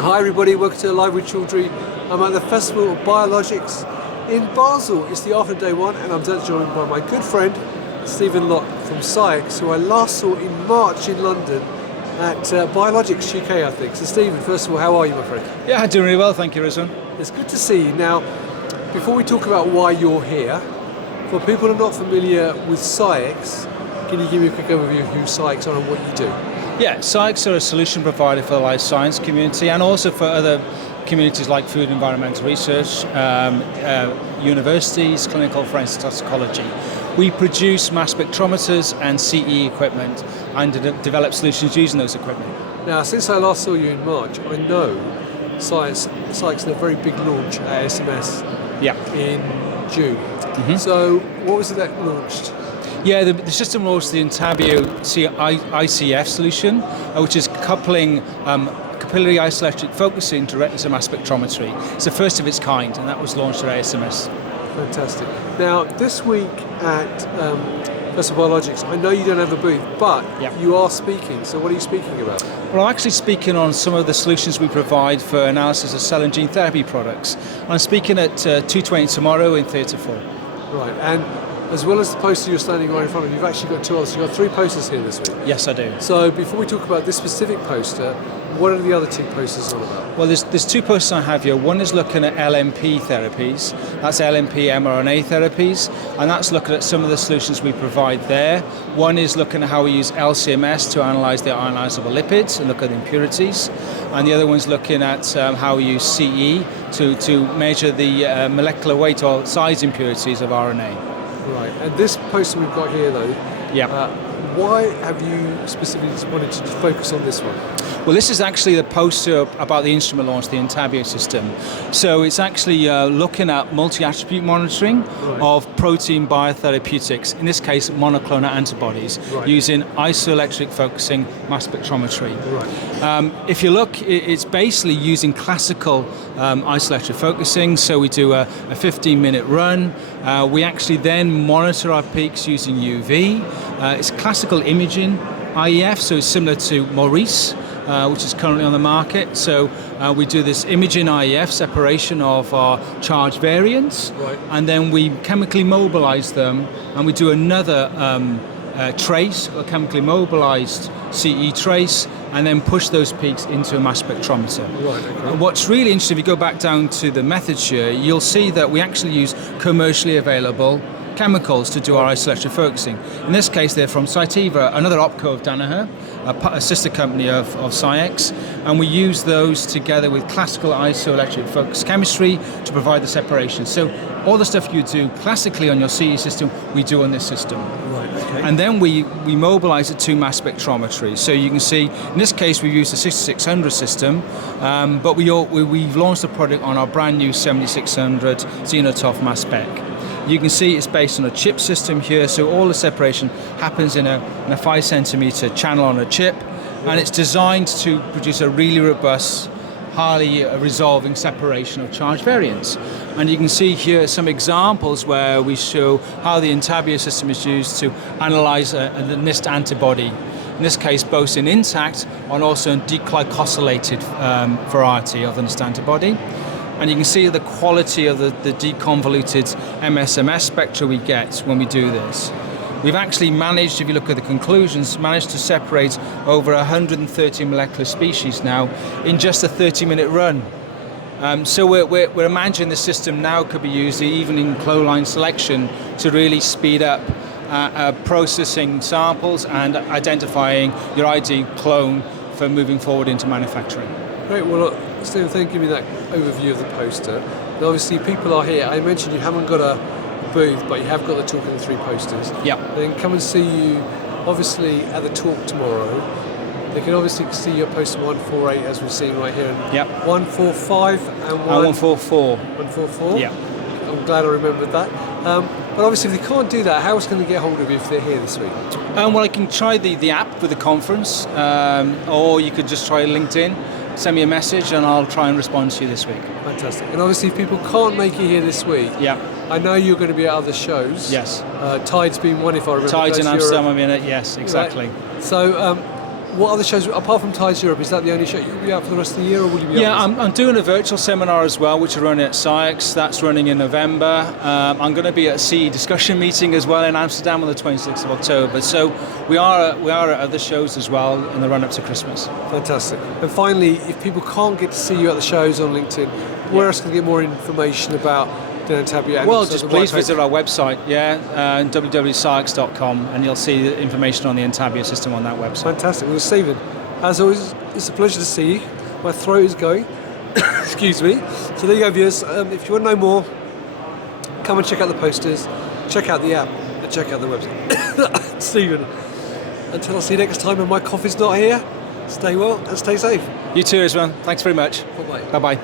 Hi everybody, welcome to Live with 𝐻𝐼. I'm at the Festival of Biologics in Basel. It's the after day one and I'm joined by my good friend Stephen Lott from SCIEX, who I last saw in March in London at Biologics UK, I think. So Stephen, first of all, how are you, my friend? Yeah, doing really well, thank you, Rizwan. It's good to see you. Now, before we talk about why you're here, for people who are not familiar with SCIEX, can you give me a quick overview of who SCIEX are and what you do? Yeah, SCIEX are a solution provider for the life science community and also for other communities like food and environmental research, universities, clinical forensic toxicology. We produce mass spectrometers and CE equipment and develop solutions using those equipment. Now, since I last saw you in March, I know SCIEX had a very big launch at SMS in June. Mm-hmm. So what was it that launched? Yeah, the system launched the 𝐷𝐷𝐵𝑖O ICF solution, which is coupling capillary isoelectric focusing directly to mass spectrometry. It's the first of its kind, and that was launched at ASMS. Fantastic. Now, this week at Festival of Biologics, I know you don't have a booth, but you are speaking. So what are you speaking about? Well, I'm actually speaking on some of the solutions we provide for analysis of cell and gene therapy products. I'm speaking at 2:20 tomorrow in Theatre 4. Right, and as well as the poster you're standing right in front of, you've actually got two others. You've got 3 posters here this week. Yes, I do. So before we talk about this specific poster, what are the other 2 posters all about? Well, there's 2 posters I have here. One is looking at LNP therapies. That's LNP mRNA therapies, and that's looking at some of the solutions we provide there. One is looking at how we use LCMS to analyze the ionizable lipids and look at impurities. And the other one's looking at how we use CE to measure the molecular weight or size impurities of RNA. Right, and this poster we've got here though, why have you specifically wanted to focus on this one? Well, this is actually the poster about the instrument launch, the 𝐷𝐷𝐵𝑖O system. So it's actually looking at multi-attribute monitoring of protein biotherapeutics, in this case monoclonal antibodies, using isoelectric focusing mass spectrometry. Right. If you look, it's basically using classical isoelectric focusing, so we do a 15-minute run. We actually then monitor our peaks using UV. It's classical imaging IEF, so it's similar to Maurice, which is currently on the market. So we do this imaging IEF separation of our charge variants, and then we chemically mobilize them, and we do another trace, a chemically mobilized CE trace, and then push those peaks into a mass spectrometer. Right, okay. What's really interesting, if you go back down to the methods here, you'll see that we actually use commercially available chemicals to do our isoelectric focusing. In this case, they're from Cytiva, another opco of Danaher, a sister company of SCIEX, and we use those together with classical isoelectric focus chemistry to provide the separation. So all the stuff you do classically on your CE system, we do on this system. Right, okay. And then we mobilize it to mass spectrometry. So you can see, in this case, we've used the 6600 system, but we've launched the product on our brand new 7600 Xenotoph mass spec. You can see it's based on a chip system here, so all the separation happens in a 5 centimeter channel on a chip, and it's designed to produce a really robust, highly resolving separation of charge variants. And you can see here some examples where we show how the 𝐷𝐷𝐵𝐼O system is used to analyze a NIST antibody. In this case, both in intact and also in deglycosylated variety of the NIST antibody. And you can see the quality of the deconvoluted MSMS spectra we get when we do this. We've actually managed, if you look at the conclusions, managed to separate over 130 molecular species now in just a 30-minute run. So we're imagining the system now could be used even in clone line selection to really speed up processing samples and identifying your ideal clone for moving forward into manufacturing. Great, well look, Stephen, thank you for that overview of the poster. Now obviously people are here. I mentioned you haven't got a booth, but you have got the talk and the 3 posters. Yeah. Then come and see you, obviously, at the talk tomorrow. They can obviously see your poster 148 as we're seeing right here, and 145 and 144. 144? Yeah. I'm glad I remembered that. But obviously if they can't do that, how else can they get hold of you if they're here this week? Well, I can try the app for the conference, or you could just try LinkedIn. Send me a message and I'll try and respond to you this week. Fantastic. And obviously if people can't make it here this week, I know you're going to be at other shows. Yes. Tide's been one, if I remember. Tide's in Amsterdam, I'm in it, yes, exactly. Right. So What other shows, apart from TIES Europe, is that the only show you'll be out for the rest of the year, or will you be Yeah, out? I'm doing a virtual seminar as well, which we're running at SCIEX. That's running in November. I'm going to be at a CE discussion meeting as well in Amsterdam on the 26th of October. So we are at other shows as well in the run-up to Christmas. Fantastic. And finally, if people can't get to see you at the shows on LinkedIn, where else can they get more information about Entabio? Well, just please visit our website, www.sciex.com, and you'll see the information on the Entabio system on that website. Fantastic. Well, Stephen, as always, it's a pleasure to see you. My throat is going. Excuse me. So there you go, viewers. If you want to know more, come and check out the posters, check out the app, and check out the website. Stephen, until I see you next time and my coffee's not here, stay well and stay safe. You too, Ismail. Thanks very much. Bye-bye. Bye-bye.